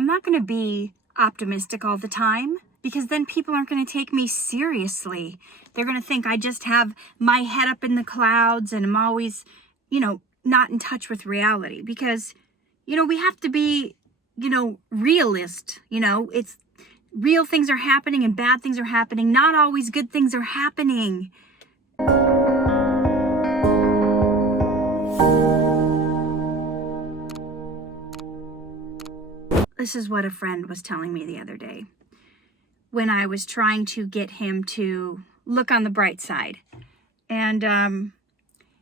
I'm not going to be optimistic all the time, because then people aren't going to take me seriously. They're going to think I just have my head up in the clouds and I'm always, not in touch with reality. Because, we have to be, realist. It's real things are happening and bad things are happening. Not always good things are happening. This is what a friend was telling me the other day when I was trying to get him to look on the bright side. And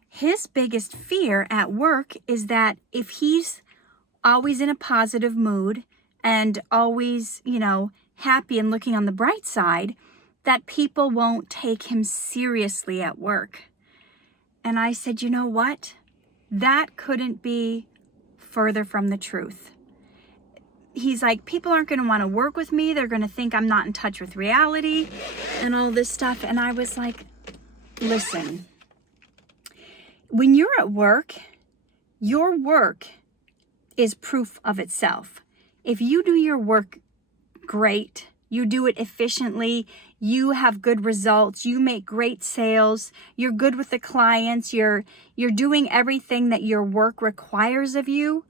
his biggest fear at work is that if he's always in a positive mood and always, happy and looking on the bright side, that people won't take him seriously at work. And I said, you know what? That couldn't be further from the truth. He's like, people aren't going to want to work with me. They're going to think I'm not in touch with reality and all this stuff. And I was like, listen, when you're at work, your work is proof of itself. If you do your work great, you do it efficiently, you have good results, you make great sales, you're good with the clients, you're doing everything that your work requires of you,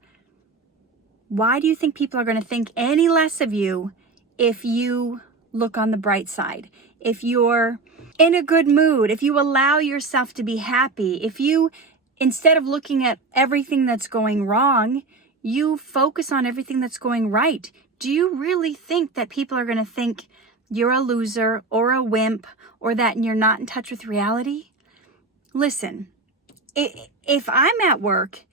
why do you think people are going to think any less of you if you look on the bright side? If you're in a good mood, if you allow yourself to be happy, if you, instead of looking at everything that's going wrong, you focus on everything that's going right. Do you really think that people are going to think you're a loser or a wimp or that you're not in touch with reality? Listen, if I'm at work,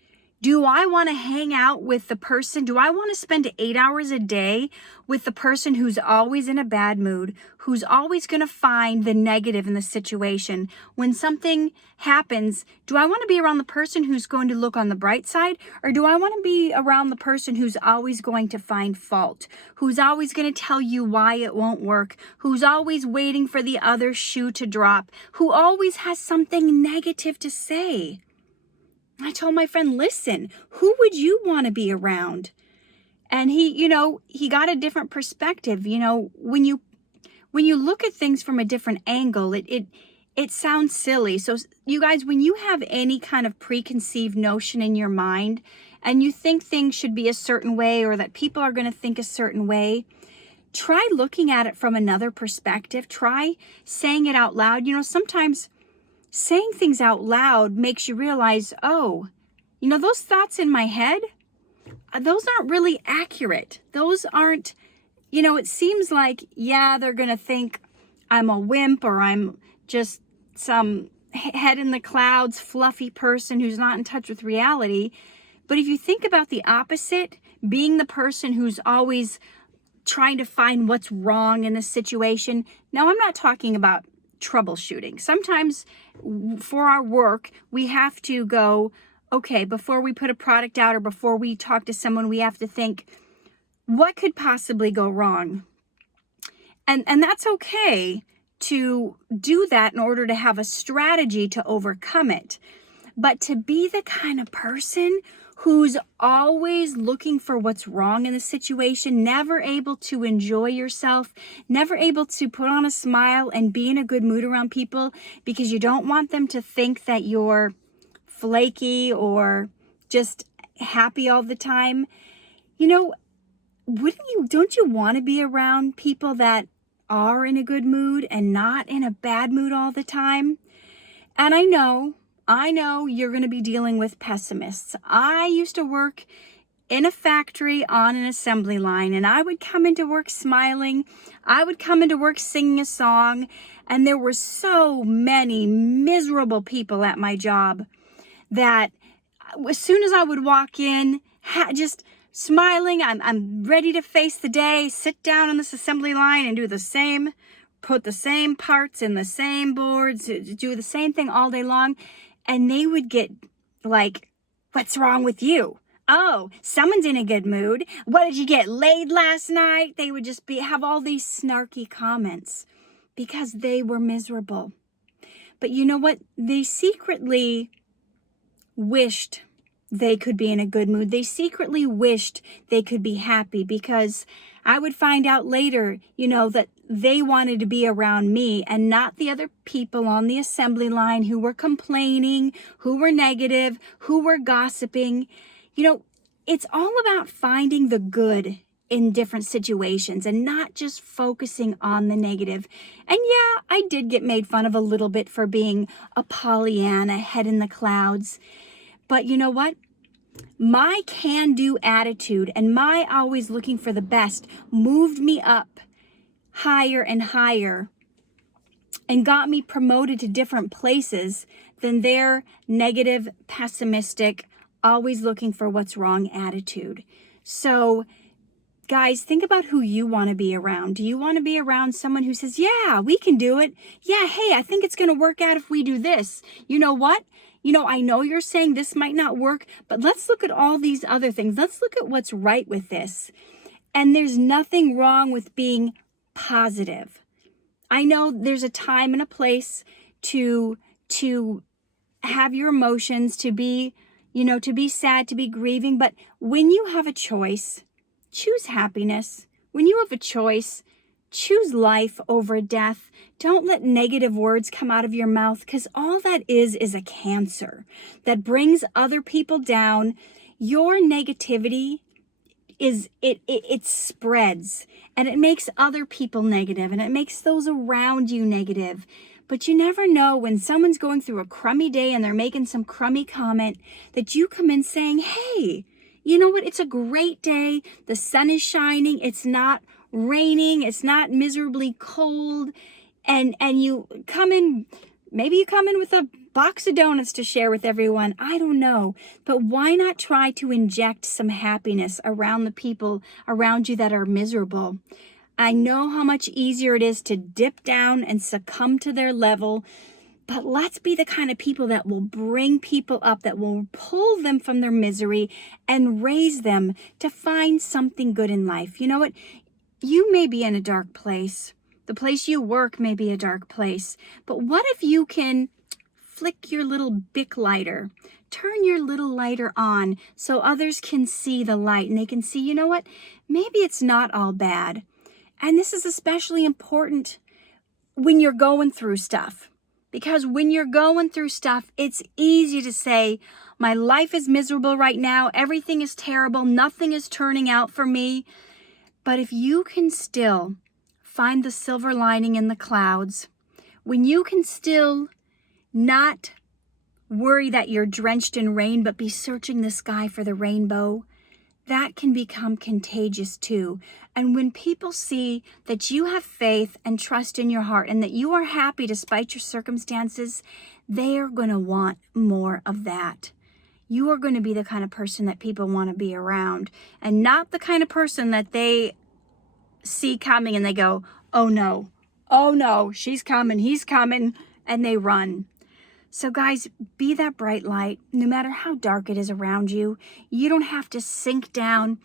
do I want to hang out with the person? Do I want to spend 8 hours a day with the person who's always in a bad mood, who's always going to find the negative in the situation? When something happens, do I want to be around the person who's going to look on the bright side? Or do I want to be around the person who's always going to find fault, who's always going to tell you why it won't work, who's always waiting for the other shoe to drop, who always has something negative to say? I told my friend, listen, who would you want to be around? And he got a different perspective. When you look at things from a different angle, it sounds silly. So you guys, when you have any kind of preconceived notion in your mind and you think things should be a certain way or that people are going to think a certain way, try looking at it from another perspective. Try saying it out loud. Sometimes saying things out loud makes you realize, those thoughts in my head, those aren't really accurate. Those aren't, it seems like, they're going to think I'm a wimp or I'm just some head in the clouds, fluffy person who's not in touch with reality. But if you think about the opposite, being the person who's always trying to find what's wrong in the situation. Now, I'm not talking about troubleshooting. Sometimes for our work, we have to go, okay, before we put a product out or before we talk to someone, we have to think, what could possibly go wrong? And that's okay to do that in order to have a strategy to overcome it. But to be the kind of person who's always looking for what's wrong in the situation, never able to enjoy yourself, never able to put on a smile and be in a good mood around people because you don't want them to think that you're flaky or just happy all the time. Don't you want to be around people that are in a good mood and not in a bad mood all the time? And I know you're going to be dealing with pessimists. I used to work in a factory on an assembly line, and I would come into work smiling. I would come into work singing a song, and there were so many miserable people at my job that as soon as I would walk in, just smiling, I'm ready to face the day, sit down on this assembly line and do the same, put the same parts in the same boards, do the same thing all day long. And they would get like, what's wrong with you? Oh, someone's in a good mood. What, did you get laid last night? They would just have all these snarky comments because they were miserable. But you know what? They secretly wished they could be in a good mood. They secretly wished they could be happy, because I would find out later, that they wanted to be around me and not the other people on the assembly line who were complaining, who were negative, who were gossiping. It's all about finding the good in different situations and not just focusing on the negative. And yeah, I did get made fun of a little bit for being a Pollyanna, head in the clouds. But you know what? My can-do attitude and my always looking for the best moved me up higher and higher and got me promoted to different places than their negative, pessimistic, always looking for what's wrong attitude. So guys, think about who you want to be around. Do you want to be around someone who says, yeah, we can do it? Yeah, hey, I think it's going to work out if we do this. You know what? I know you're saying this might not work, but let's look at all these other things. Let's look at what's right with this. And there's nothing wrong with being positive. I know there's a time and a place to have your emotions, to be sad, to be grieving. But when you have a choice, choose happiness. When you have a choice, choose life over death. Don't let negative words come out of your mouth, because all that is a cancer that brings other people down. Your negativity it spreads, and it makes other people negative, and it makes those around you negative. But you never know when someone's going through a crummy day and they're making some crummy comment that you come in saying, hey, you know what? It's a great day. The sun is shining. It's not raining. It's not miserably cold. And you come in, maybe you come in with a box of donuts to share with everyone. I don't know. But why not try to inject some happiness around the people around you that are miserable? I know how much easier it is to dip down and succumb to their level. But let's be the kind of people that will bring people up, that will pull them from their misery and raise them to find something good in life. You know what? You may be in a dark place. The place you work may be a dark place. But what if you can flick your little Bic lighter, turn your little lighter on so others can see the light and they can see, you know what? Maybe it's not all bad. And this is especially important when you're going through stuff. Because when you're going through stuff, it's easy to say, my life is miserable right now. Everything is terrible. Nothing is turning out for me. But if you can still find the silver lining in the clouds, when you can still not worry that you're drenched in rain, but be searching the sky for the rainbow, that can become contagious too. And when people see that you have faith and trust in your heart and that you are happy despite your circumstances, they are going to want more of that. You are going to be the kind of person that people want to be around, and not the kind of person that they see coming and they go, oh no, she's coming, he's coming, and they run. So guys, be that bright light, no matter how dark it is around you. You don't have to sink down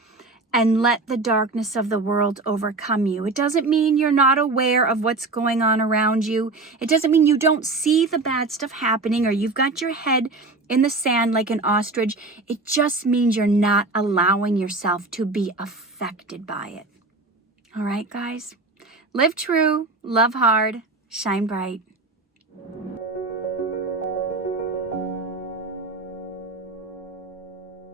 and let the darkness of the world overcome you. It doesn't mean you're not aware of what's going on around you. It doesn't mean you don't see the bad stuff happening or you've got your head in the sand like an ostrich. It just means you're not allowing yourself to be affected by it. All right, guys? Live true, love hard, shine bright.